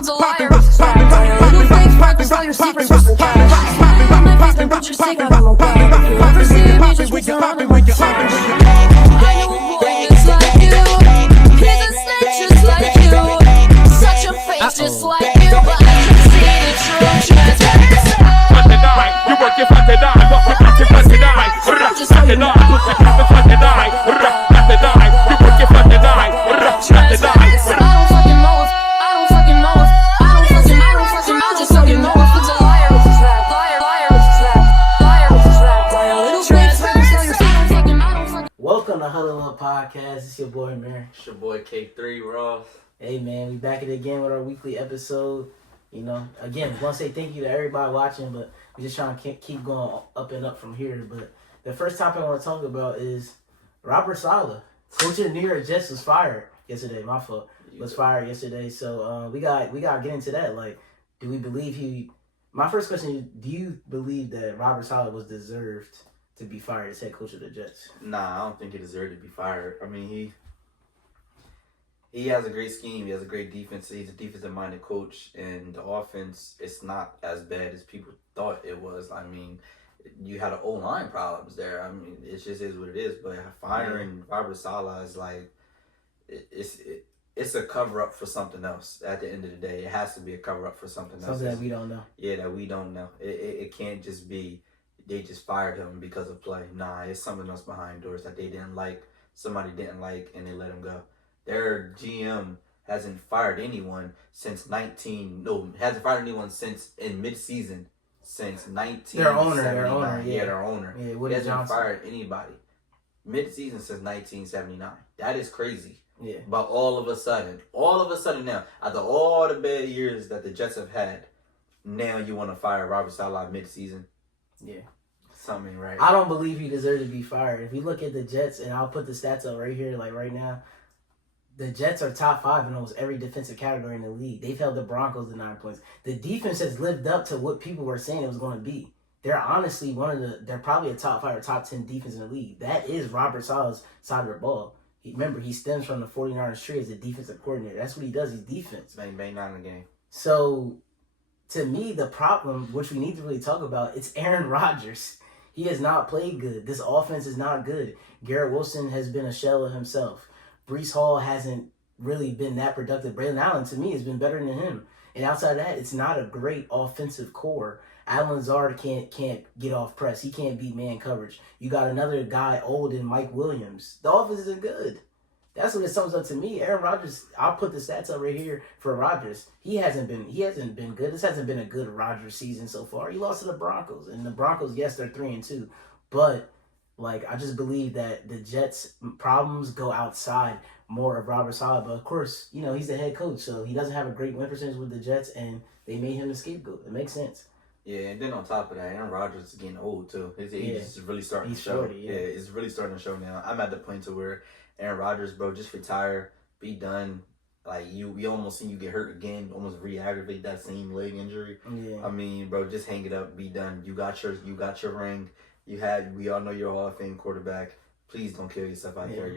who's a liar, who's a trap. Little fake practice, all your secrets are cash. Smile on my face, then put your secret on my back. If you ever see me, just pretend I'm my trash. I know a boy that's like you. He's a snake just like you. Such a face just like you, but I can see the true transparency. You work your fat die, walk your fat die, just fat die, you work your fat die, you work your fat die, I don't fucking know if, I don't fucking know if, I just fucking know if it's a liar, it's a trap, liar, it's a trap, liar, it's a trap, little fake, I don't fucking. Welcome to Huddle Up Podcast. It's your boy Mir. It's your boy K3 Ross. Hey man, we back at it again with our weekly episode. You know, again, want to say thank you to everybody watching, but we're just trying to keep going up and up from here. But the first topic I want to talk about is Robert Saleh, coach of the New York Jets, was fired yesterday. My fault. Was fired yesterday. So we got to get into that. Like, do we believe he? My first question is, do you believe that Robert Saleh was deserved to be fired as head coach of the Jets? Nah, I don't think he deserved to be fired. I mean, he has a great scheme. He has a great defense. He's a defensive-minded coach, and the offense, it's not as bad as people thought it was. I mean, you had O-line problems there. I mean, it just is what it is. But firing Robert Saleh is like, it's a cover-up for something else. At the end of the day, it has to be a cover-up for something else. Something that we don't know. Yeah, that we don't know. It can't just be they just fired him because of play. Nah, it's something else behind doors that they didn't like. Somebody didn't like, and they let him go. Their GM hasn't fired anyone since hasn't fired anyone since in mid-season since 1979. Their owner. Yeah, Woody he hasn't Johnson. fired anybody mid-season since 1979. That is crazy. Yeah. But all of a sudden now, after all the bad years that the Jets have had, now you want to fire Robert Saleh mid-season? Yeah. Something right. I don't believe he deserved to be fired. If you look at the Jets, and I'll put the stats up right here, like right now, the Jets are top 5 in almost every defensive category in the league. They've held the Broncos to 9 points. The defense has lived up to what people were saying it was going to be. They're honestly they're probably a top 5 or top 10 defense in the league. That is Robert Saleh's side of the ball. Remember, he stems from the 49ers tree as a defensive coordinator. That's what he does. He's defense. Bang, not in the game. So, to me, the problem, which we need to really talk about, it's Aaron Rodgers. He has not played good. This offense is not good. Garrett Wilson has been a shell of himself. Breece Hall hasn't really been that productive. Braylon Allen, to me, has been better than him. And outside of that, it's not a great offensive core. Alan Lazard can't get off press. He can't beat man coverage. You got another guy old in Mike Williams. The offense isn't good. That's what it sums up to me. Aaron Rodgers, I'll put the stats up right here for Rodgers. He hasn't been good. This hasn't been a good Rodgers season so far. He lost to the Broncos. And the Broncos, yes, they're 3-2. But I just believe that the Jets' problems go outside more of Robert Saleh. But of course, he's the head coach, so he doesn't have a great win percentage with the Jets, and they made him the scapegoat. It makes sense. Yeah, and then on top of that, Aaron Rodgers is getting old too. His age is really starting to show. 40, yeah. It's really starting to show now. I'm at the point to where Aaron Rodgers, bro, just retire, be done. Like we almost seen you get hurt again, almost re-aggravate that same leg injury. Yeah. I mean, bro, just hang it up, be done. You got your ring. We all know you're a Hall of Fame quarterback. Please don't kill yourself out there.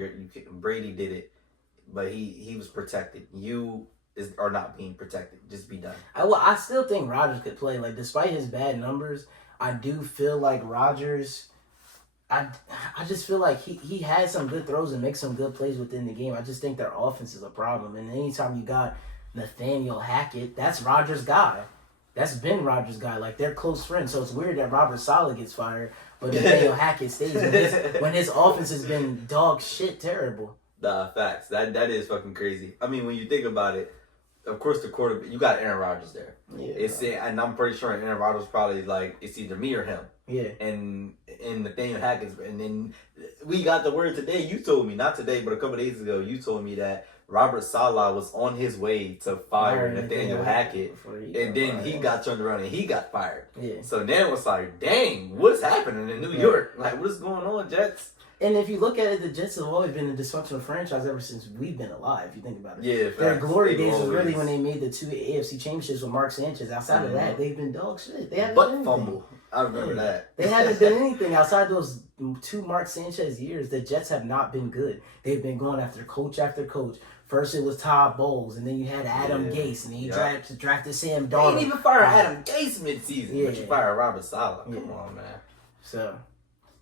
Brady did it, but he was protected. You are not being protected. Just be done. I still think Rodgers could play. Like, despite his bad numbers, I do feel like Rodgers. I just feel like he has some good throws and makes some good plays within the game. I just think their offense is a problem. And anytime you got Nathaniel Hackett, that's Rodgers' guy. That's been Rodgers' guy. Like, they're close friends. So it's weird that Robert Saleh gets fired, but Nathaniel Hackett stays when his offense has been dog shit terrible. Nah, facts. That is fucking crazy. I mean, when you think about it, of course the quarterback, you got Aaron Rodgers there. Yeah. And I'm pretty sure Aaron Rodgers probably like it's either me or him. Yeah. And Nathaniel Hackett, and then we got the word today. You told me, not today, but a couple of days ago, you told me that Robert Saleh was on his way to fire Nathaniel Hackett, and then he got turned around and he got fired. Yeah. So then it's like, dang, what's happening in New York? Like, what's going on, Jets? And if you look at it, the Jets have always been a dysfunctional franchise ever since we've been alive, if you think about it. Yeah, their glory days was always really when they made the 2 AFC championships with Mark Sanchez. Outside of that, they've been dog shit. They haven't butt fumble. I remember that. They haven't done anything outside those 2 Mark Sanchez years. The Jets have not been good. They've been going after coach after coach. First it was Todd Bowles, and then you had Adam Gase, and then you drafted Sam They Darnold. didn't even fire Adam Gase mid-season, but you Yeah. fire Robert Saleh. Come Yeah. on, man. So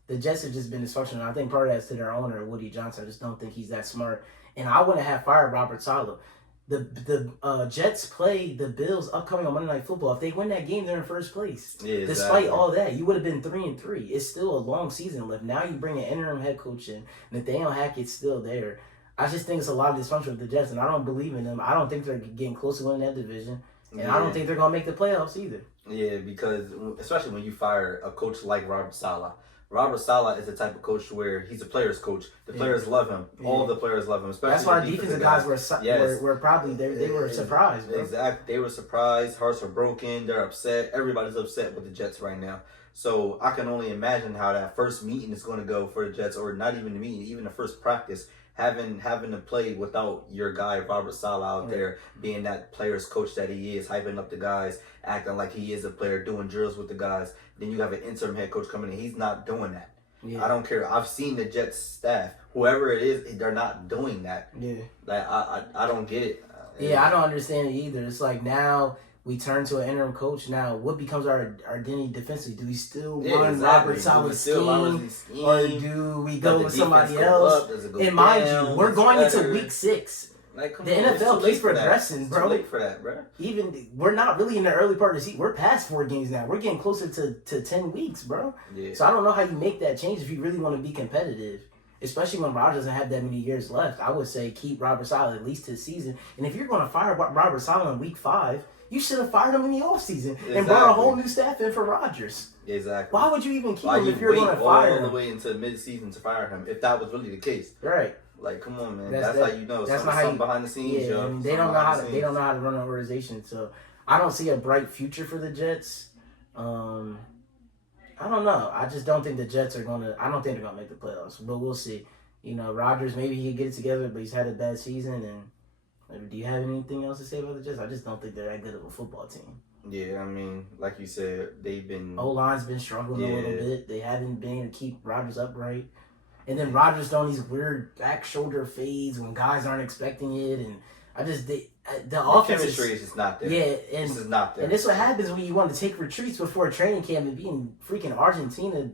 the Jets have just been dysfunctional. I think part of that's to their owner, Woody Johnson. I just don't think he's that smart. And I wouldn't have fired Robert Saleh. The Jets play the Bills upcoming on Monday Night Football. If they win that game, they're in first place. Yeah, exactly. Despite all that, you would have been 3-3. It's still a long season left. Now you bring an interim head coach in. Nathaniel Hackett's still there. I just think it's a lot of dysfunction with the Jets, and I don't believe in them. I don't think they're getting close to winning that division, and I don't think they're gonna make the playoffs either. Yeah, because especially when you fire a coach like Robert Saleh. Robert Saleh is the type of coach where he's a player's coach. The players love him. All the players love him. Especially That's why our defensive guys were probably they were surprised. Bro. Exactly, they were surprised. Hearts are broken. They're upset. Everybody's upset with the Jets right now. So I can only imagine how that first meeting is going to go for the Jets, or not even the meeting, even the first practice. Having to play without your guy Robert Saleh out there, being that player's coach that he is, hyping up the guys, acting like he is a player, doing drills with the guys. Then you have an interim head coach coming in. He's not doing that. Yeah. I don't care. I've seen the Jets staff. Whoever it is, they're not doing that. Yeah. Like I don't get it. Yeah, I don't understand it either. It's like now we turn to an interim coach. Now, what becomes our identity defensively? Do we still run Robert Saleh's scheme, or do we go with somebody else? And mind you, we're going into week 6. Like, the NFL keeps progressing, bro. It's too late for that, bro. Even we're not really in the early part of the season. We're past 4 games now. We're getting closer to 10 weeks, bro. Yeah. So I don't know how you make that change if you really want to be competitive. Especially when Rodgers doesn't have that many years left. I would say keep Robert Saleh at least this season. And if you're going to fire Robert Saleh in week 5, you should have fired him in the offseason and brought a whole new staff in for Rodgers. Exactly. Why would you even keep him if you're going to fire him? All the way into mid-season to fire him, if that was really the case. Right. Like, come on, man. That's how you know. That's something behind the scenes, yeah, yo. I mean, they don't know how to run an organization. So I don't see a bright future for the Jets. I don't know. I just don't think the Jets are gonna. I don't think they're gonna make the playoffs. But we'll see. You know, Rodgers, maybe he can get it together, but he's had a bad season. And do you have anything else to say about the Jets? I just don't think they're that good of a football team. Yeah, I mean, like you said, they've been... O-line's been struggling a little bit. They haven't been able to keep Rodgers upright. And then Rodgers throwing these weird back shoulder fades when guys aren't expecting it. And I just... the offense chemistry is just not there. Yeah, and this is not there. And this is what happens when you want to take retreats before training camp and be in freaking Argentina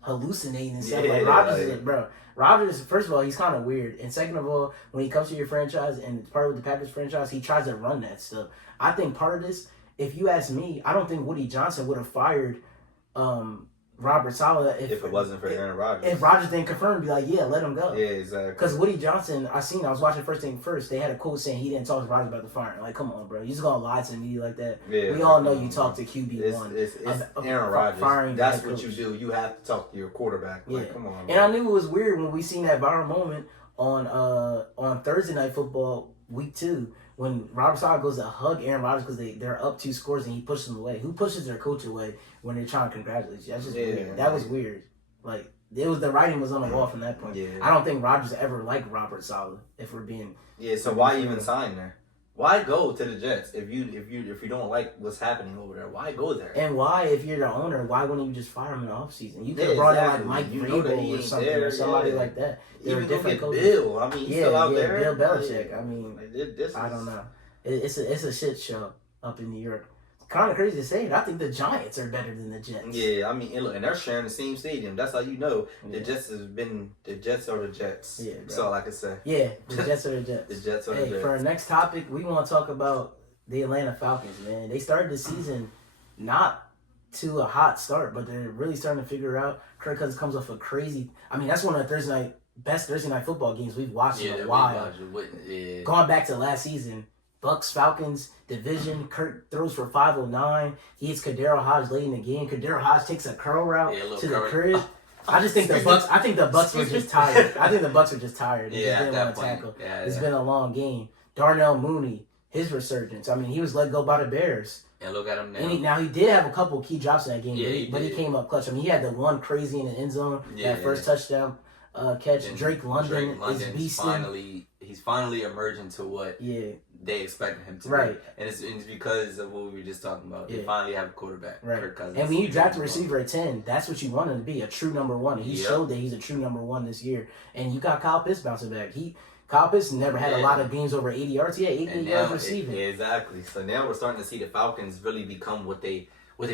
hallucinating and stuff. Like Rodgers, bro. Rodgers, first of all, he's kind of weird. And second of all, when he comes to your franchise and part of the Packers franchise, he tries to run that stuff. I think part of this, if you ask me, I don't think Woody Johnson would have fired Robert Saleh if it wasn't for Aaron Rodgers. If Rodgers didn't confirm, be like, yeah, let him go. Yeah, exactly. Because Woody Johnson, I was watching First Thing First, they had a quote saying he didn't talk to Rodgers about the firing. Like, come on, bro. You just going to lie to me like that? Yeah, we all know you talk to QB1. It's Aaron Rodgers. That's what you do. You have to talk to your quarterback. Like, come on, man. And I knew it was weird when we seen that viral moment on Thursday Night Football week 2 when Robert Saleh goes to hug Aaron Rodgers because they're up 2 scores and he pushes them away. Who pushes their coach away when they're trying to congratulate you? That's just weird. That was weird. Like, the writing was on the wall from that point. Yeah. I don't think Rodgers ever liked Robert Saleh, if we're being... Yeah, so why even sign there? Why go to the Jets if you don't like what's happening over there? Why go there? And why, if you're the owner, why wouldn't you just fire him in the offseason? You could have brought in like Mike Vrabel or something or somebody like that. Even go get Bill. I mean, he's still out there. Bill Belichick. I mean, this I don't know. It's a shit show up in New York. Kind of crazy to say it. I think the Giants are better than the Jets. Yeah, I mean, and they're sharing the same stadium. That's how you know the Jets are the Jets. Yeah, that's all I can say. Yeah, the Jets are the Jets. The Jets are the Jets. For our next topic, we want to talk about the Atlanta Falcons, man. They started the season not to a hot start, but they're really starting to figure out. Kirk Cousins comes off a crazy... I mean, that's one of the best Thursday night football games we've watched in a while. Going back to last season... Bucks, Falcons, division. Kirk throws for 509. He hits Kadero Hodge late in the game. Kadero Hodge takes a curl route to the crib. I just think the Bucks. I think the Bucks were just tired. I think the Bucks were just tired. They didn't want to tackle. It's been a long game. Darnell Mooney, his resurgence. I mean, he was let go by the Bears. And look at him now. And he did have a couple key drops in that game, but he came up clutch. I mean, he had the one crazy in the end zone, that first touchdown catch. And Drake London is beasting. He's finally emerging to what they expected him to be. And it's because of what we were just talking about. They finally have a quarterback, Kirk Cousins. And when you draft a receiver at 10, that's what you want him to be, a true number one. And he showed that he's a true number one this year. And you got Kyle Pitts bouncing back. Kyle Pitts never had a Yeah. lot of games over 80 yards. He had 80 And yards now, receiving. exactly. So now we're starting to see the Falcons really become what they've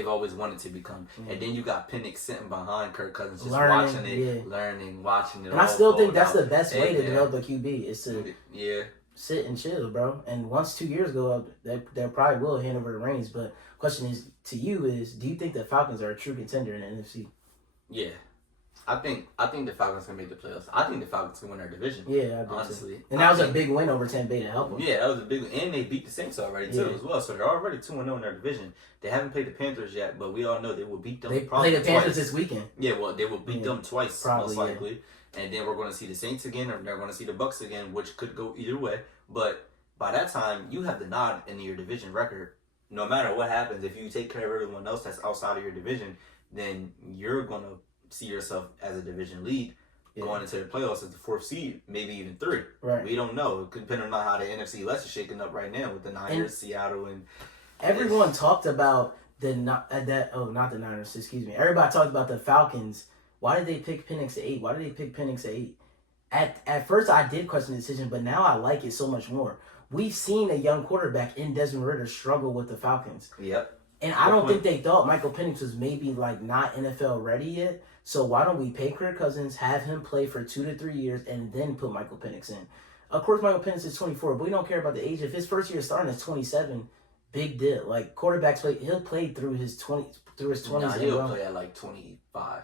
always wanted to become. And then you got Penix sitting behind Kirk Cousins, just Learning, watching it, yeah. learning, watching it. And I all still think fold that's out. the best way Hey, to man. develop a QB is to Yeah. sit and chill, bro. And once 2 years go, they probably will hand over the reins. But question is to you is, do you think the Falcons are a true contender in the NFC? Yeah. I think the Falcons can make the playoffs. I think the Falcons can win their division. Yeah, I do honestly. too. And that was a big win over Tampa Bay to help them. Yeah, that was a big one. And they beat the Saints already, too, Yeah. as well. So they're already 2-0 in their division. They haven't played the Panthers yet, but we all know they will beat them They probably play the Panthers twice. this weekend. Yeah, well, they will beat Yeah, them twice, probably, most likely. And then we're going to see the Saints again, or they're going to see the Bucks again, which could go either way. But by that time, you have the nod in your division record. No matter what happens, if you take care of everyone else that's outside of your division, then you're going to see yourself as a division lead going into the playoffs as the 4th seed, maybe even 3. Right. We don't know, depending on how the NFC West is shaking up right now with the Niners, Seattle, and Everyone talked about not the Niners, excuse me. Everybody talked about the Falcons. Why did they pick Penix at 8? Why did they pick Penix at 8? At first, I did question the decision, but now I like it so much more. We've seen a young quarterback in Desmond Ridder struggle with the Falcons. Yep. And I don't think they thought Michael Penix was maybe like not NFL ready yet. So why don't we pay Kirk Cousins, have him play for 2 to 3 years, and then put Michael Penix in? Of course, Michael Penix is 24, but we don't care about the age. If his first year starting is 27, big deal. Like quarterbacks play, he'll play through his 20s. Nah, he'll play at like 25.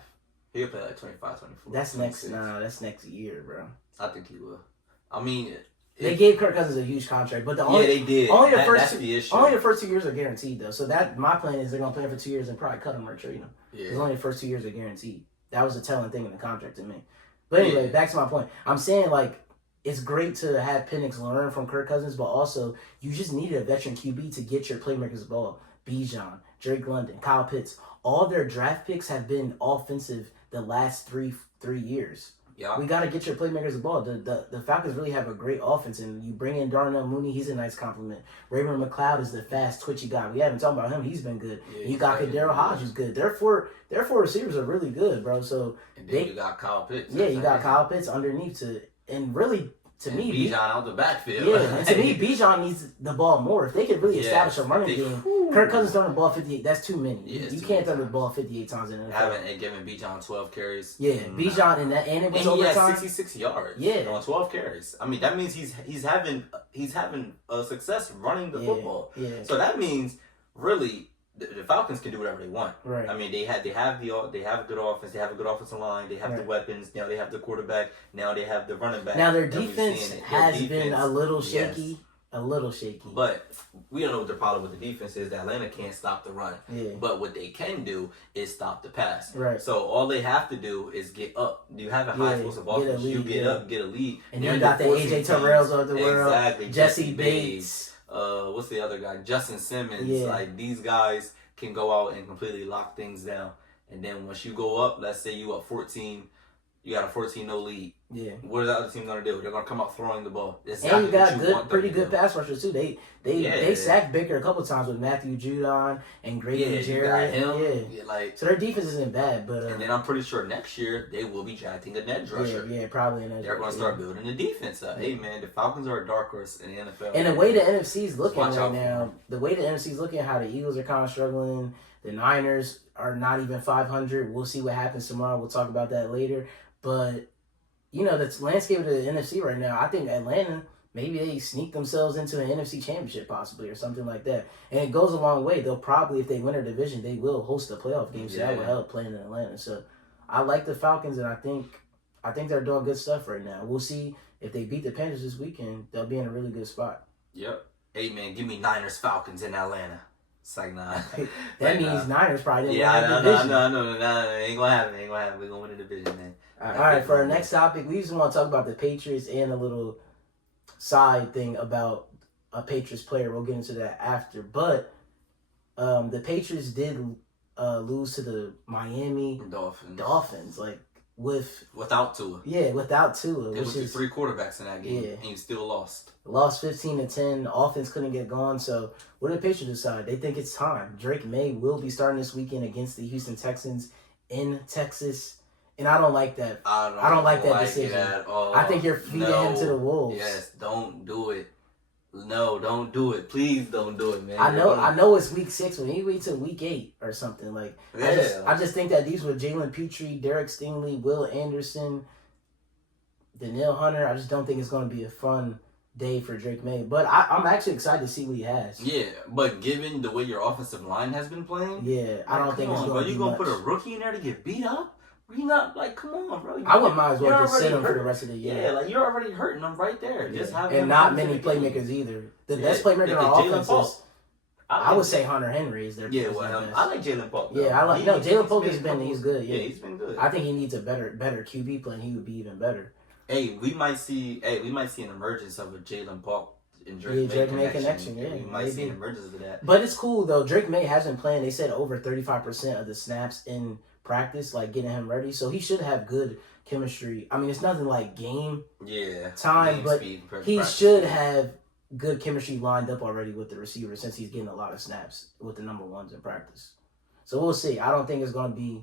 He'll play like 25, 24. That's 26. that's next year, bro. I think he will. I mean, They gave Kirk Cousins a huge contract, but they did. Only the That's first the issue. only the first 2 years are guaranteed though. So that my plan is they're gonna play him for 2 years and probably cut him or trade him. Yeah. Because only the first 2 years are guaranteed. That was a telling thing in the contract to me. But anyway, Yeah. back to my point. I'm saying like it's great to have Penix learn from Kirk Cousins, but also you just needed a veteran QB to get your playmakers the ball. Bijan, Drake London, Kyle Pitts, all their draft picks have been offensive the last three years. Yeah. We got to get your playmakers the ball. The Falcons really have a great offense, and you bring in Darnell Mooney, he's a nice compliment. Raymond McLeod is the fast, twitchy guy. We haven't talked about him. He's been good. Yeah, You got he's Kadero Hodge, who's good. Their four receivers are really good, bro. So And then you got Kyle Pitts. yeah, you got Kyle Pitts underneath and really to and me, Bijan out the backfield. yeah, and to me, Bijan needs the ball more. If they could really establish a running game, Kirk Cousins throwing the ball 58, that's too many. Yeah, it's you too can't many throw the ball 58 times in the NFL. Haven't given Bijan 12 carries. Yeah, Nah. Bijan and it was And he overtime. had 66 yards. Yeah. On 12 carries. I mean, that means he's having a success running the football. Yeah, So that means really the Falcons can do whatever they want. right. I mean, they have a good offense. They have a good offensive line. They have the Right. weapons. Now they have the quarterback. Now they have the running back. Now their that we've defense seen it. Their has been defense, a little yes. shaky. A little shaky. But we don't know what the problem with the defense is. That Atlanta can't stop the run. Yeah. But what they can do is stop the pass. Right. So all they have to do is get up. You have a high Yeah, explosive get a offense. You lead, get yeah. up, get a lead. And They're then you got the forcing AJ teams. Terrells of the world. Exactly. Jesse Bates. What's the other guy? Justin Simmons. Yeah. Like these guys can go out and completely lock things down. And then once you go up, let's say you up 14, you got a 14-0 lead. Yeah. What are the other team gonna do? They're gonna come out throwing the ball. That's And you exactly what got want them pretty to good do. pass rushers too. They sacked Baker a couple times with Matthew Judon and Grady Yeah, you got Jarrett. him. Yeah. Like, So their defense isn't bad, but and then I'm pretty sure next year they will be drafting a edge rusher. yeah, probably an edge They're going rusher, to start building the defense up. Hey, man, the Falcons are a dark horse in the NFL. And the way the NFC is looking Watch right out for now, them. the way the NFC is looking, how the Eagles are kind of struggling, the Niners are not even 500. We'll see what happens tomorrow. We'll talk about that later. But, you know, the landscape of the NFC right now, I think Atlanta, maybe they sneak themselves into an NFC championship possibly or something like that. And it goes a long way. They'll probably, if they win their division, they will host a playoff game. So that will Yeah. help playing in Atlanta. So I like the Falcons, and I think they're doing good stuff right now. We'll see if they beat the Panthers this weekend. They'll be in a really good spot. Yep. Hey, man, give me Niners Falcons in Atlanta. It's like, nah. That means Niners probably didn't Yeah, win the division. no. Ain't going to happen. Ain't going to happen. We're going to win the division, man. All right, for our next topic, we just want to talk about the Patriots and a little side thing about a Patriots player. We'll get into that after. But the Patriots did lose to the Miami Dolphins, like without Tua. without Tua, There which was is 3 quarterbacks in that game, Yeah. and you still lost. lost 15-10. Offense couldn't get going. So what did the Patriots decide? They think it's time. Drake May will be starting this weekend against the Houston Texans in Texas. And I don't like that. I don't like that decision. It at all. I think you're feeding him to the wolves. Yes, don't do it. No, don't do it. Please don't do it, man. I know it's week 6, but he wait till week 8 or something. Like I just think that these were Jalen Petrie, Derek Stingley, Will Anderson, Danielle Hunter. I just don't think it's going to be a fun day for Drake May. But I'm actually excited to see what he has. Yeah, but given the way your offensive line has been playing, I don't think it's going to be you gonna much. put a rookie in there to get beat up? You're not like, come on, bro. I would might as well just sit him for the rest of the year. Yeah, like you're already hurting them right there. Just have and not many playmakers either. The best playmaker on offense is, I would say Hunter Henry is their best. I like Jalen Polk. Yeah, I like Jalen Polk he's good. Yeah, he's been good. I think he needs a better QB play, and he would be even better. Hey, we might see an emergence of a Jalen Polk and Drake May connection. Yeah, we might see an emergence of that. But it's cool though. Drake May has been playing. They said over 35% of the snaps in practice, like getting him ready. So he should have good chemistry. I mean, it's nothing like game time, but he should have good chemistry lined up already with the receiver since he's getting a lot of snaps with the number ones in practice. So we'll see. I don't think it's going to be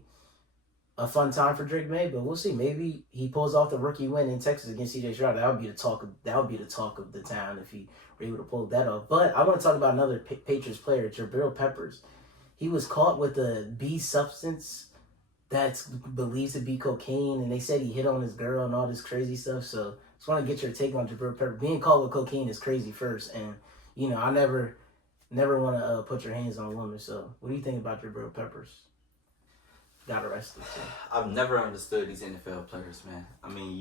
a fun time for Drake May, but we'll see. Maybe he pulls off the rookie win in Texas against C.J. Stroud. That would be the talk of the town if he were able to pull that off. But I want to talk about another Patriots player, Jabril Peppers. He was caught with a B substance that's believed to be cocaine, and they said he hit on his girl and all this crazy stuff. So just want to get your take on Jabril Peppers. Being caught with cocaine is crazy first, and I never want to put your hands on a woman. So what do you think about Jabril Peppers? Got arrested. So. I've never understood these NFL players, man. I mean,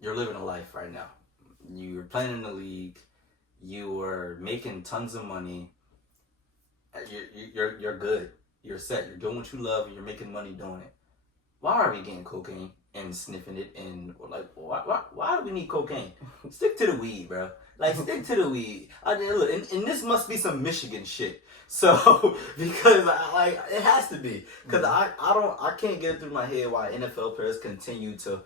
you're living a life right now. You're playing in the league. You are making tons of money. You're good. You're set. You're doing what you love, and you're making money doing it. Why are we getting cocaine and sniffing it? And like, why do we need cocaine? Stick to the weed, bro. Like, stick to the weed. I mean, look, and this must be some Michigan shit. So because it has to be, because I can't get it through my head why NFL players continue to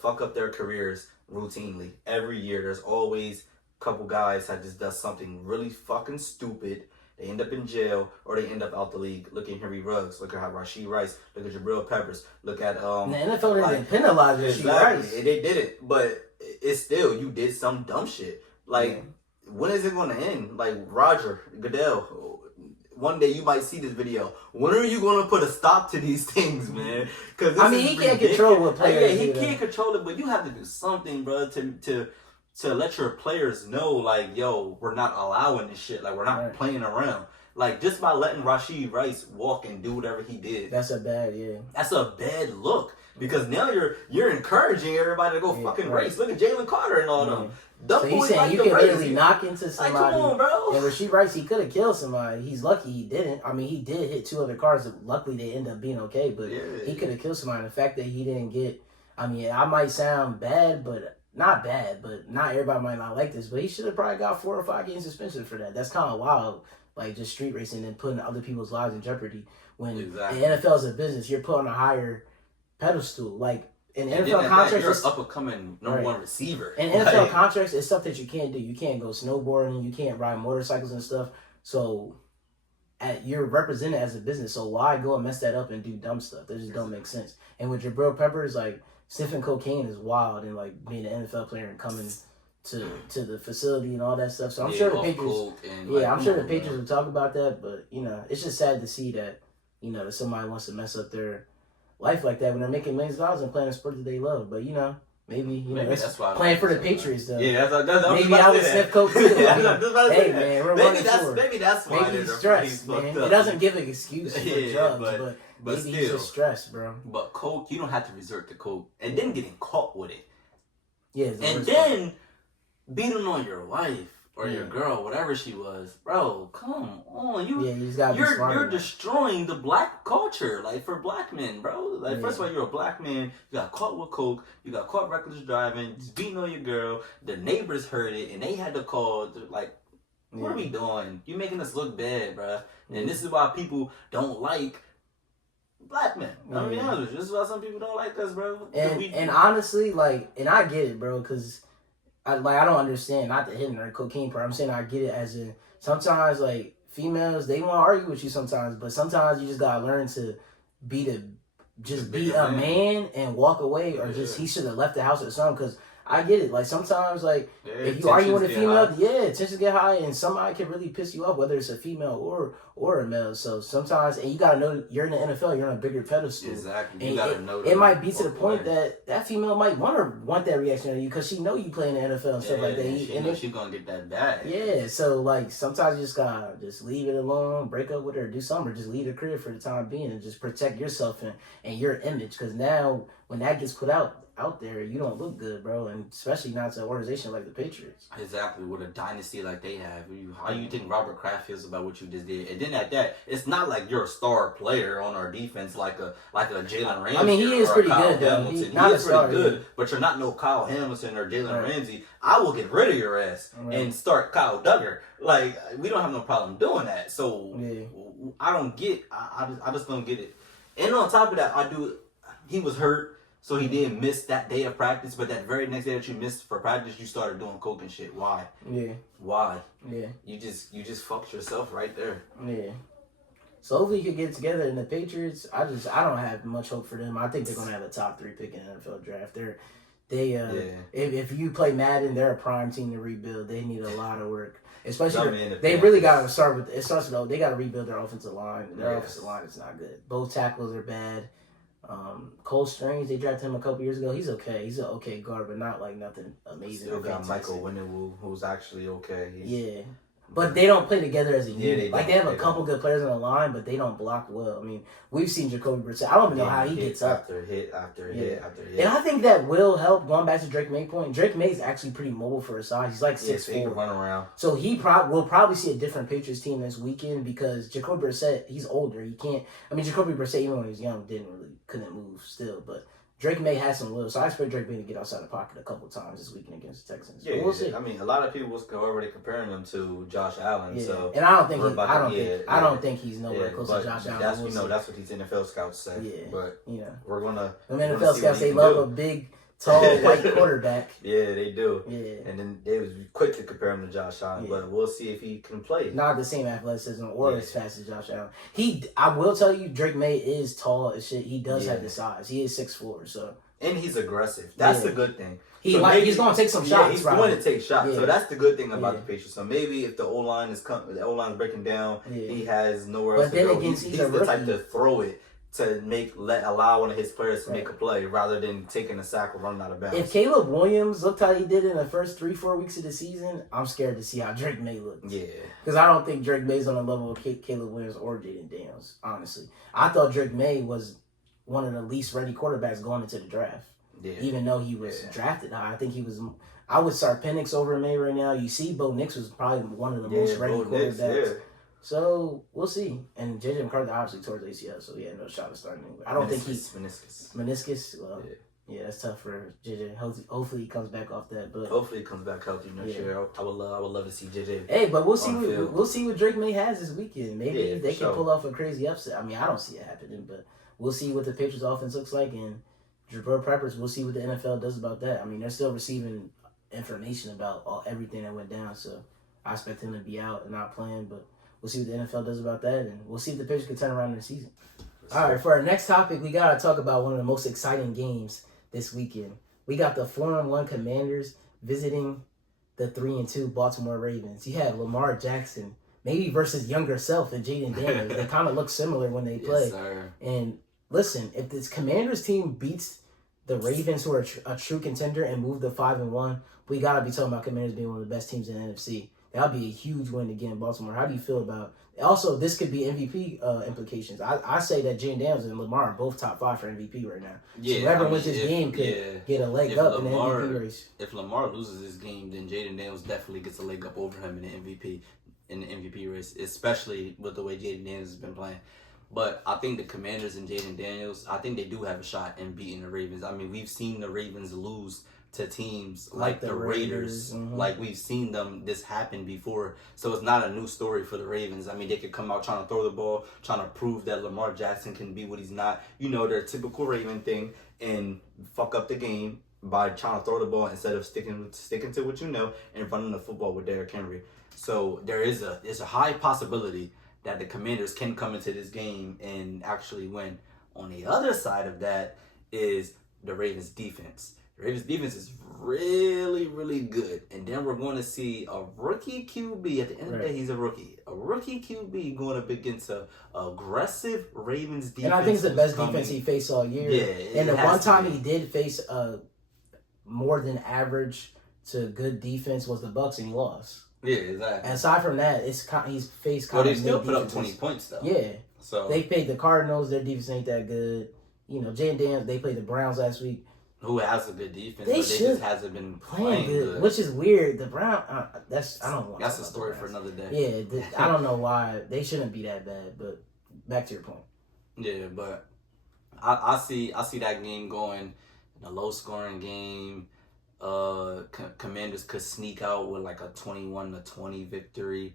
fuck up their careers routinely every year. There's always a couple guys that just does something really fucking stupid. They end up in jail or they end up out the league. Look at Henry Ruggs. Look at how Rashee Rice. Look at Jabril Peppers. Look at the NFL didn't penalize Rashee Rice. They didn't, but it's still, you did some dumb shit. Like, when is it going to end? Like Roger Goodell. One day you might see this video. When are you going to put a stop to these things, man? Because he can't control what players. He can't control it, but you have to do something, bro, to let your players know, like, yo, we're not allowing this shit. Like, we're not playing around. Like, just by letting Rashee Rice walk and do whatever he did. That's a bad look. Because now you're encouraging everybody to go fucking race. Look at Jalen Carter and all them. So he's saying you can literally knock into somebody. Like, come on, bro. And Rashee Rice, he could have killed somebody. He's lucky he didn't. I mean, he did hit 2 other cars. Luckily, they ended up being okay. But he could have killed somebody. The fact that he didn't get... I mean, I might sound bad, but... Not bad, but not everybody might not like this. But he should have probably got 4 or 5 game suspension for that. That's kind of wild. Like, just street racing and putting other people's lives in jeopardy. When the NFL is a business, you're put on a higher pedestal. Like, in NFL contracts... You're an up-and-coming number 1 receiver. In NFL contracts, it's stuff that you can't do. You can't go snowboarding. You can't ride motorcycles and stuff. So, you're represented as a business. So, why go and mess that up and do dumb stuff? That just don't make sense. And with Jabril Peppers, like... Sniffing cocaine is wild, and like being an NFL player and coming to the facility and all that stuff. So I'm sure the Patriots will talk about that. But it's just sad to see that that somebody wants to mess up their life like that when they're making millions of dollars and playing a sport that they love. But maybe that's why playing for the Patriots though. Yeah, that's maybe I would sniff coke too. Hey man, we're maybe that's why maybe he's stressed, man. It doesn't give an excuse for drugs, but maybe he's just stressed, bro. But coke, you don't have to resort to coke, and then getting caught with it. Yeah, and then beating on your wife or your girl, whatever she was, bro. Come on, you're destroying the black culture, like for black men, bro. Like first of all, you're a black man. You got caught with coke. You got caught reckless driving, just beating on your girl. The neighbors heard it, and they had to call. Like, what are we doing? You making us look bad, bro. And this is why people don't like black men. I'm gonna be honest with you. This is why some people don't like us, bro. And honestly, like, and I get it, bro, because I don't understand, not the hitting or cocaine part. I'm saying I get it as in sometimes like females, they want to argue with you sometimes, but sometimes you just gotta learn to be just The be bigger a man. man and walk away, or Yeah. just he should have left the house or something. Because I get it. Like sometimes, like Yeah, if you argue with a tensions get female, high. tensions get high, and somebody can really piss you off, whether it's a female or a male. So sometimes, and you gotta know you're in the NFL, you're on a bigger pedestal. Exactly. And You gotta know it might be to the both point ways. that female might want that reaction on you because she know you play in the NFL and stuff like that. She And know it- she gonna get that bag. yeah, so like sometimes you just gotta just leave it alone, break up with her, do something, or just leave the crib for the time being and just protect yourself and your image. Because now when that gets put out there, you don't look good, bro, and especially not to an organization like the Patriots. Exactly, with a dynasty like they have. How you think Robert Kraft feels about what you just did? And then at that, it's not like you're a star player on our defense like a Jalen Ramsey. I mean, he is or a pretty Kyle good, though. Hamilton. He- He not a is star, pretty good, yeah. but you're not no Kyle Hamilton or Jalen Right. Ramsey. I will get rid of your ass Right. and start Kyle Duggar. Like, we don't have no problem doing that. So Yeah. I don't get. I just don't get it. And on top of that, he was hurt. So he did miss that day of practice, but that very next day that you missed for practice, you started doing coke and shit. Why? Yeah, Why? yeah, You just fucked yourself right there. yeah. So hopefully you could get together. In the Patriots, I don't have much hope for them. I think they're gonna have a top 3 pick in the NFL draft. If you play Madden, they're a prime team to rebuild. They need a lot of work. Especially, they really got to start with. It starts with they got to rebuild their offensive line. Their offensive line is not good. Both tackles are bad. Cole Strange, they drafted him a couple years ago. He's okay. He's an okay guard, but not like nothing amazing. Still or got fantastic. Michael Winnewu, who's actually okay. Yeah. But they don't play together as a Yeah, unit. they They have a don't. couple good players on the line, but they don't block well. I mean, we've seen Jacoby Brissett. I don't even know how he hit gets up. after hit after Yeah. hit after hit. And I think that will help. Going back to Drake May point, Drake May's actually pretty mobile for his size. He's like Yeah, so he can 6'4". run around. So we'll probably see a different Patriots team this weekend because Jacoby Brissett, he's older. He can't. I mean, Jacoby Brissett, even when he was young, couldn't move still. But Drake May has some will, so I expect Drake May to get outside the pocket a couple times this weekend against the Texans. Yeah, But we'll see. I mean, a lot of people was already comparing him to Josh Allen. Yeah, So and I don't think we're about to- I don't think he's nowhere close to but Josh Allen. That's We'll see. that's what these NFL scouts say. Yeah. But You know, we're gonna. the we're gonna NFL see scouts, what he they can love do. a big, tall, white quarterback. Yeah, they do. Yeah. And then they was quick to compare him to Josh Allen, Yeah. but we'll see if he can play. Not the same athleticism or Yeah. as fast as Josh Allen. I will tell you, Drake May is tall as shit. He does Yeah. have the size. He is 6'4", so And he's aggressive. That's Yeah. the good thing. he's So going to take some Yeah, shots. he's probably. going to take shots. Yeah. So that's the good thing about Yeah. the Patriots. So maybe if the O line is breaking down, Yeah. he has nowhere But else to then go. again, He's he's the a type rookie. to throw it to allow one of his players to Right. make a play rather than taking a sack or running out of bounds. If Caleb Williams looked how he did in the first 3-4 weeks of the season, I'm scared to see how Drake May looks. Yeah. Because I don't think Drake May's on the level of Caleb Williams or Jaden Daniels, honestly. I thought Drake May was one of the least ready quarterbacks going into the draft. Yeah. Even though he was Yeah. drafted high. I think he was. I would start Penix over May right now. You see, Bo Nix was probably one of the most ready Bo Nix, quarterbacks. So we'll see. And JJ McCarthy obviously tore his ACL, so he had no shot of starting. I don't think he's meniscus. meniscus. Well, yeah, that's tough for JJ. Hopefully he comes back off that. But Hopefully he comes back healthy next Yeah. year. I would love to see JJ. hey, but we'll see. On the field. We'll see what Drake May has this weekend. Maybe Yeah, they for can sure. pull off a crazy upset. I mean, I don't see it happening, but we'll see what the Patriots offense looks like and Jabril Peppers. We'll see what the NFL does about that. I mean, they're still receiving information about everything that went down, so I expect him to be out and not playing. But we'll see what the NFL does about that, and we'll see if the Patriots can turn around in the season. All right, for our next topic, we gotta talk about one of the most exciting games this weekend. We got the 4-1 Commanders visiting the 3-2 Baltimore Ravens. You have Lamar Jackson, maybe versus younger self and Jaden Daniels. They kind of look similar when they play. Yes, sir. And listen, if this Commanders team beats the Ravens, who are a true contender, and move to 5-1, we gotta be talking about Commanders being one of the best teams in the NFC. That'd be a huge win again, Baltimore. How do you feel about? Also, this could be MVP implications. I say that Jaden Daniels and Lamar are both top 5 for MVP right now. Yeah, so whoever I mean, wins this if- game could yeah. get a leg If up Lamar- in the MVP race. If Lamar loses this game, then Jaden Daniels definitely gets a leg up over him in the MVP race, especially with the way Jaden Daniels has been playing. But I think the Commanders and Jaden Daniels, I think they do have a shot in beating the Ravens. I mean, we've seen the Ravens lose to teams like the Raiders. Mhm. Like, we've seen this happen before. So it's not a new story for the Ravens. I mean, they could come out trying to throw the ball, trying to prove that Lamar Jackson can be what he's not. You know, their typical Raven thing, and fuck up the game by trying to throw the ball instead of sticking to what you know and running the football with Derrick Henry. So there's a high possibility that the Commanders can come into this game and actually win On the other side of that is the Ravens defense. The Ravens defense is really, really good. And then we're going to see a rookie QB. At the end of the day, he's a rookie. A rookie QB going up against a aggressive Ravens defense. And I think it's the best defense he faced all year. Yeah, and the one time he did face a more than average to good defense was the Bucks, and he lost. Yeah, exactly. And aside from that, he's faced Well, kind they of still put up defenses. 20 points, though. Yeah. So They played the Cardinals. Their defense ain't that good. You know, Jay and Dan, they played the Browns last week. who has a good defense, They but they should just hasn't been Playing playing good, which is weird. The Brown, I don't want. That's a story for another day. Yeah, I don't know why they shouldn't be that bad. But back to your point. Yeah, but I see that game going in a low scoring game. Commanders could sneak out with like a 21-20 victory.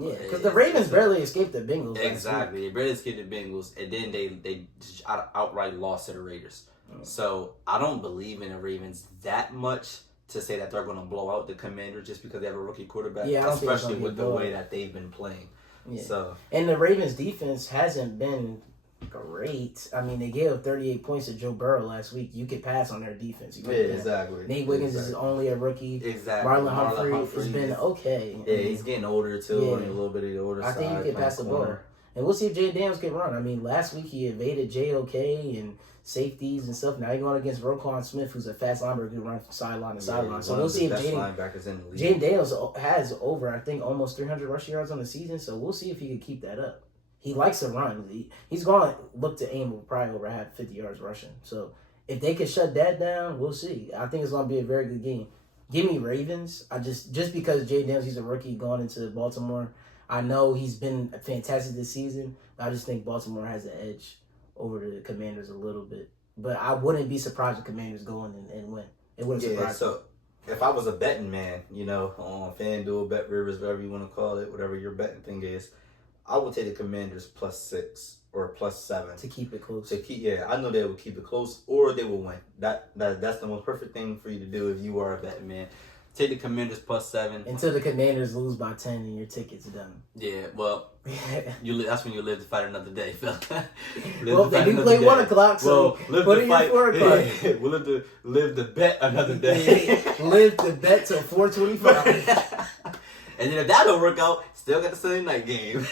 Yeah, because the Ravens barely escaped the Bengals. last week. Exactly, they barely escaped the Bengals, and then they just outright lost to the Raiders. So I don't believe in the Ravens that much to say that they're going to blow out the Commanders just because they have a rookie quarterback. Yeah, I don't think it's especially gonna with be the a way blowout. that they've been playing. Yeah. So And the Ravens defense hasn't been great. I mean, they gave up 38 points to Joe Burrow last week. You could pass on their defense. You could do that. exactly. Nate Wiggins is only a rookie. Exactly. Marlon Humphrey has been okay. Yeah, he's getting older too. Yeah. On a little bit of the older I side. think you can pass the ball. And we'll see if Jay Daniels can run. I mean, last week he evaded JOK and safeties and stuff. Now he's going against Roquan Smith, who's a fast linebacker who runs from sideline to sideline. So we'll see if linebackers in the league. Jaden Daniels has over, I think, almost 300 rushing yards on the season. So we'll see if he can keep that up. He likes to run. He's going to look to aim probably over 50 yards rushing. So if they can shut that down, we'll see. I think it's going to be a very good game. Give me Ravens. Just because Jay Daniels, he's a rookie going into Baltimore. I know he's been fantastic this season. I just think Baltimore has an edge over the Commanders a little bit. But I wouldn't be surprised if Commanders go in and win. It wouldn't surprise me. So if I was a betting man, on FanDuel, Bet Rivers, whatever you want to call it, whatever your betting thing is, I would take the Commanders +6 or +7 To keep it close. I know they will keep it close or they will win. That's the most perfect thing for you to do if you are a betting man. Take the Commanders +7 Until the Commanders lose by 10 and your ticket's done. Yeah, well, that's when you live to fight another day, fella. Well, they do play 1 o'clock, so put in your 4 o'clock. We'll live to bet another day. Live to bet till 4:25. And then if that don't work out, still got the Sunday night game.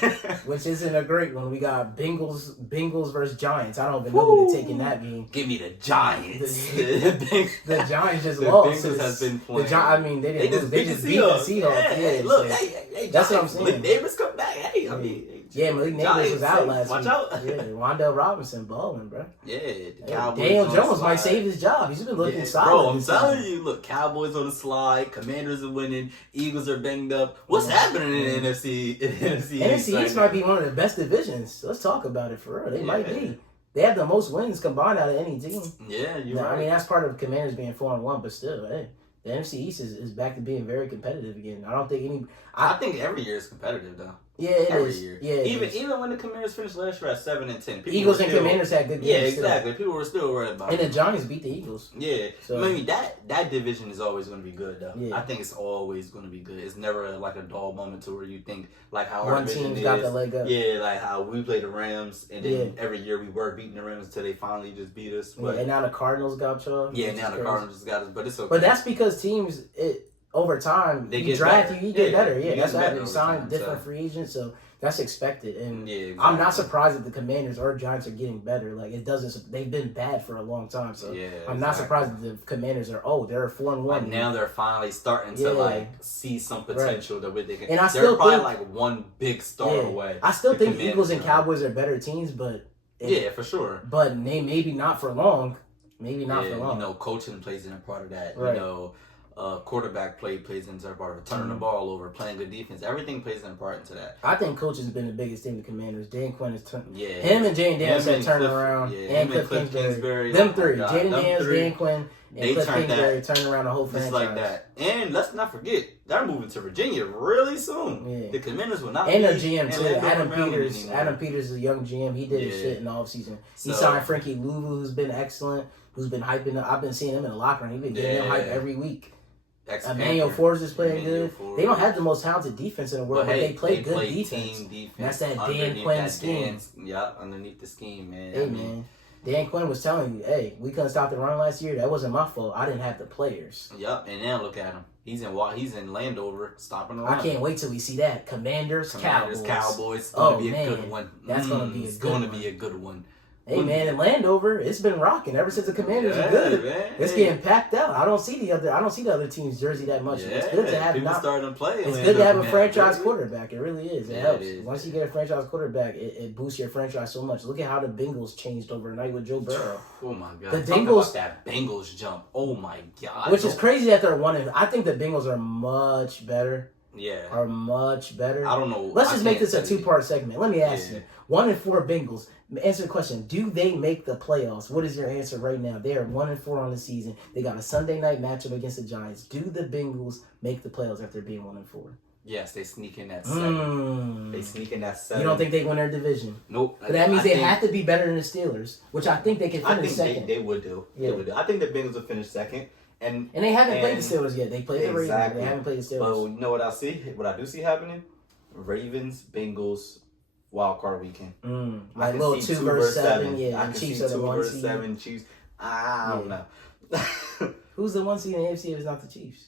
Which isn't a great one. We got Bengals versus Giants. I don't even know who to take in that game. Give me the Giants. The Giants just The lost. Bengals has been playing. They didn't lose. They just beat the Seahawks. Yeah, look, hey, that's what I'm Giants, saying. Malik Davis come back. Hey, I mean, Yeah, Malik Neighbors was out last watch week. out. Yeah, Wandale Robinson balling, bro. Yeah, the Cowboys. Daniel on the Jones might slide. save his job. He's been looking solid. Bro, I'm this telling season. you, look, Cowboys on the slide, Commanders are winning, Eagles are banged up. What's happening in the NFC? NFC East might be one of the best divisions. Let's talk about it for real. They might be. They have the most wins combined out of any team. Yeah, you're Now, right. I mean, that's part of Commanders being 4-1, but still, hey, the NFC East is back to being very competitive again. I don't think I think every year is competitive though. Yeah, it Every is. year. Yeah, it even is. when the Commanders finished last year at 7-10, people Eagles were and still- Commanders had good games. Yeah, still. exactly. People were still worried about And it. the Giants beat the Eagles. Yeah, So- I mean that division is always going to be good though. Yeah. I think it's always going to be good. It's never like a dull moment to where you think like how our One division team's is. got the leg up. Yeah, like how we play the Rams, and then Yeah. every year we were beating the Rams until they finally just beat us. Yeah, But and now the Cardinals got y'all. yeah, which now is the crazy. Cardinals just got us, but it's okay. But that's because teams, over time, They you get draft better. you get Yeah, better. you Yeah, get that's what better happened. You over sign time, different so. free agents, so that's expected. And Yeah, I'm not exactly. surprised that the Commanders or Giants are getting better. Like they've been bad for a long time. So Yeah, I'm not exactly. surprised that the Commanders are they're 4-1. Like now they're finally starting to Yeah. like see some potential that they can. And I they're still probably think- like one big star away. I still The think Commanders Eagles and are. Cowboys are better teams, but Yeah, for sure. but they maybe not for long. Maybe not for long. Coaching plays in a part of that. Right. Quarterback plays into a part of it. Turning the ball over, playing good defense. Everything plays in a part into that. I think coach has been the biggest thing to Commanders. Dan Quinn has turned. Yeah. Him and Jaden Daniels Him have and turned Cliff- around. yeah, And him and Cliff Cliff Kingsbury. Kingsbury, Them oh my three. God, Jaden them Daniels, three, Dan Quinn, and they Cliff turned Kingsbury that turned around the whole franchise. Just like that. And let's not forget, they're moving to Virginia really soon. Yeah. The Commanders will not And be their GM too. Orlando or Adam Maryland Peters. anymore. Adam Peters is a young GM. He did his Yeah. shit in the offseason. He So- signed Frankie Louvu, who's been excellent, who's been hyping up. I've been seeing him in the locker room. He's been getting him hype every week. Emmanuel Forbes is playing Emmanuel good. Forbes. They don't have the most talented defense in the world, but hey, they play good play defense. Team defense. That's that Dan underneath Quinn that scheme. Underneath the scheme, man. Hey, man. Dan Quinn was telling you, hey, we couldn't stop the run last year. That wasn't my fault. I didn't have the players. Yup, and now look at him. He's in Landover stopping the run. I can't wait till we see that. Commanders, Cowboys. Cowboys. Gonna be a man. good one. That's gonna be a It's good gonna one. be a good one. Hey, man, in Landover, it's been rocking ever since the Commanders are good. Man. It's getting packed out. I don't see the other team's jersey that much. Yeah, It's good to have people starting to play. It's Landover, good to have a man. franchise quarterback. It really is. It Yeah, helps. it is. Once you get a franchise quarterback, it boosts your franchise so much. Look at how the Bengals changed overnight with Joe Burrow. Oh my god! The Talk Bengals- about that Bengals jump. Oh my god! Which is crazy that they're 1-. I think the Bengals are much better. Yeah. Are much better. I don't know. Let's I just make can't this a say. 2-part segment. Let me ask Yeah. you: 1-4 Bengals. Answer the question: do they make the playoffs? What is your answer right now? They are 1-4 on the season. They got a Sunday night matchup against the Giants. Do the Bengals make the playoffs after being 1-4? Yes, they sneak in that 7. They Mm. sneak in that 7. You don't think they win their division? Nope. But that means they have to be better than the Steelers, which I think they can I finish think second. they would do. Yeah. They would do. I think the Bengals will finish second. And And they haven't played and- the Steelers yet. They played the Ravens. Exactly. They haven't played the But Steelers. you know what I see? What I do see happening? Ravens, Bengals, wild card weekend. I Like can little see 2 versus 7. Yeah, I and can Chiefs see are the 2 1 versus seed. 7 Chiefs. I don't know. Who's the 1 seed in the AFC if it's not the Chiefs?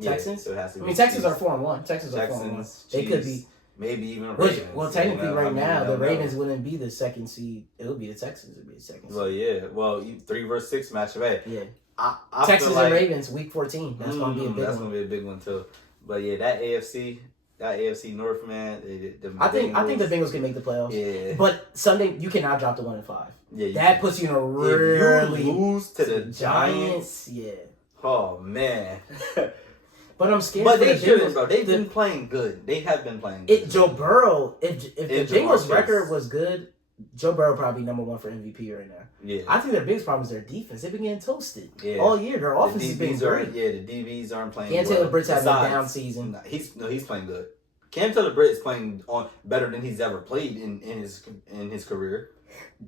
Texans? So it has to I be mean, Texans Chiefs. are 4-1. Texans are 4-1. Texans, They could be. Chiefs, maybe even Which, Ravens. well, technically, you know? right I mean, now, you the don't know. Ravens wouldn't be the 2nd seed. It would be the Texans would be the 2nd seed. Well, yeah. Well, 3 versus 6 matchup. Hey, Yeah. I Texans feel like, and Ravens, week 14. That's going to be a big That's one. gonna be a big one too. But yeah, that AFC North, man. I think the Bengals can make the playoffs. Yeah. But Sunday, you cannot drop the 1-5. Yeah, you That can. puts you in a If really you lose to the Giants, yeah. oh man. But I'm scared. But for they the shouldn't, Bengals. bro. They've The- been playing good. They have been playing good. Joe Burrow. If the If Bengals' Jamar record Chase. was good, Joe Burrow probably number 1 for MVP right now. Yeah. I think their biggest problem is their defense. They've been getting toasted Yeah. all year. Their The offense has been DBs great. the DBs aren't playing. Cam well. Taylor Britt's having a Besides, down season. He's playing good. Cam Taylor Britt is playing on better than he's ever played in his career.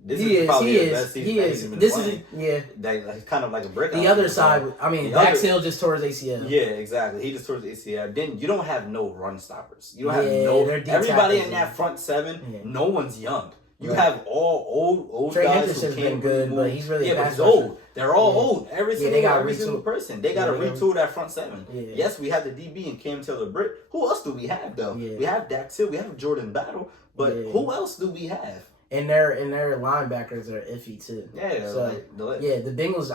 This is probably the best season that he's been This playing. is Like, kind of like a breakout. the other season, side. bro. I mean, The Dax other- Hill just tore his ACL. Yeah, exactly. He just tore the ACL. Then you don't have no run stoppers. You don't have Yeah, no their D everybody tackles, in yeah. that front 7. Yeah. No one's young. You Right. have all old Trey guys Hendrickson's who been can't good, really but move. he's really a yeah, but pass he's rusher. old. They're all Yeah. old. Every Yeah, single they got every retool. single person. They got to Yeah, they got- retool that front 7. Yeah. Yes, we have the DB and Cam Taylor Britt. Who else do we have though? Yeah. We have Dax Hill. We have Jordan Battle. But Yeah. who else do we have? And their linebackers are iffy too. Yeah, So, like, Yeah, the Bengals.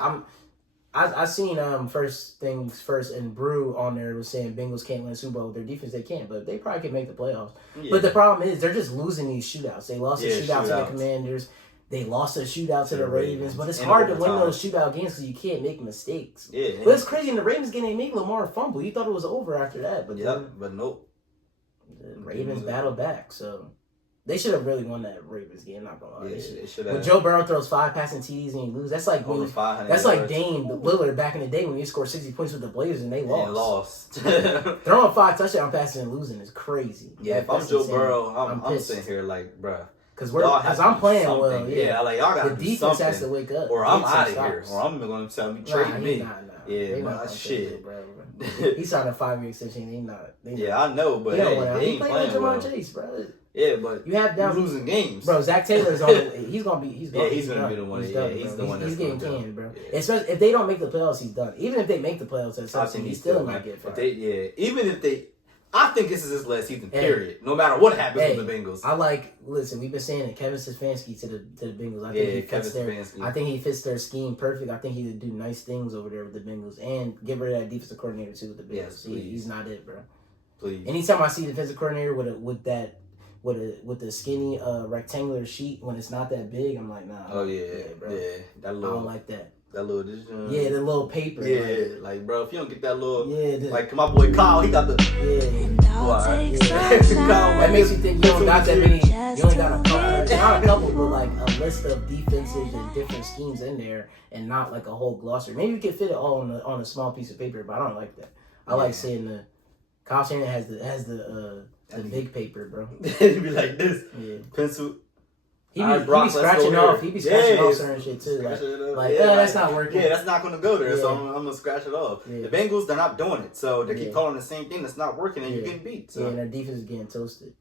I seen first things first, and Brew on there was saying Bengals can't win a Super Bowl with their defense. They can't, but they probably can make the playoffs. yeah. But the problem is they're just losing these shootouts. They lost a Yeah, shootout to the shootouts. Commanders. They lost a shootout to the Ravens. But it's In hard to win overtime. those shootout games because you can't make mistakes. yeah, But it's crazy. In the Ravens game, they made Lamar fumble. You thought it was over after that, but yeah, then but nope. the Ravens battled back. So they should have really won that Ravens game. Not gonna lie. Yeah, They should. it should When have Joe Burrow throws 5 passing TDs and you lose, that's like over when 500. that's like yards. Dame Lillard back in the day when you scored 60 points with the Blazers and they And lost. lost. Throwing 5 touchdown passes and losing is crazy. Yeah, if I'm That's Joe insane. Burrow, I'm pissed. sitting here like, bruh. Because y'all have to I'm do playing something. well. Yeah, like y'all gotta the do defense something. has to wake up. Or I'm Get some out of here. stops. Or I'm gonna tell me trade me. Nah. Yeah, They but not gonna shit. trade bro. He signed a 5-year extension. They not. Yeah, I know, but He don't hey, wanna- they he ain't played playing with well. Jamar Chase, bro. Yeah, but You have you're down, losing games. bro. Zach Taylor's on. He's gonna be. He's Yeah, he's gonna be the one. He's Yeah, done, he's bro. the one He's that's getting gonna do canned, bro. it. Yeah. Especially if they don't make the playoffs, he's done. Even if they make the playoffs at some I point, think he he's still still might man. get If fired. they, even if they, I think this is his last season. Hey. Period. No matter what happens Hey, with the Bengals. I like. Listen, we've been saying it. Kevin Stefanski to the Bengals. I think Yeah, he Kevin fits their. Stefanski. I think he fits their scheme perfect. I think he would do nice things over there with the Bengals and get rid of that defensive coordinator too with the Bengals. Yes, please. He's not it, bro. Please. Anytime I see the defensive coordinator with the skinny rectangular sheet when it's not that big, I'm like, nah. Oh yeah, bro. yeah. That I little, don't like that. that little. Yeah, the little paper. Yeah, like bro, if you don't get that little, Yeah, like my boy Kyle, he got the. yeah. Well, alright. Yeah. Kyle, That makes you think you don't got that many. You only got a couple, not a couple, but like a list of defenses and different schemes in there, and not like a whole glossary. Maybe you could fit it all on a small piece of paper, but I don't like that. I like seeing the Kyle Shanahan has the big paper, bro. It'd be like this Yeah. pencil. He Alright, be Brock, let's scratching go off. there. He be scratching Yeah, off certain shit too. Scratch it up. Like, that's not working. Yeah, that's not going to go there. So Yeah. I'm gonna scratch it off. Yeah. The Bengals, they're not doing it, so they Yeah. keep calling the same thing that's not working, and you're Yeah. getting beat. Yeah, So and their defense is getting toasted.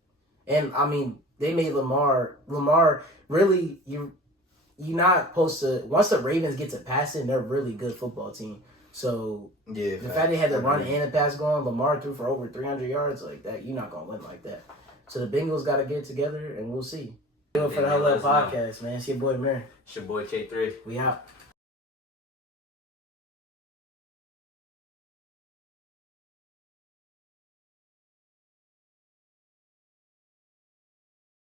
And I mean, they made Lamar really you're not supposed to. Once the Ravens get to passing, they're a really good football team. So yeah, the fact they had the run and the pass going, Lamar threw for over 300 yards like that. You're not gonna win like that. So the Bengals got to get it together, and we'll see. Do it for the Hell Up Podcast, man. It's your boy Mir. It's your boy K3. We out.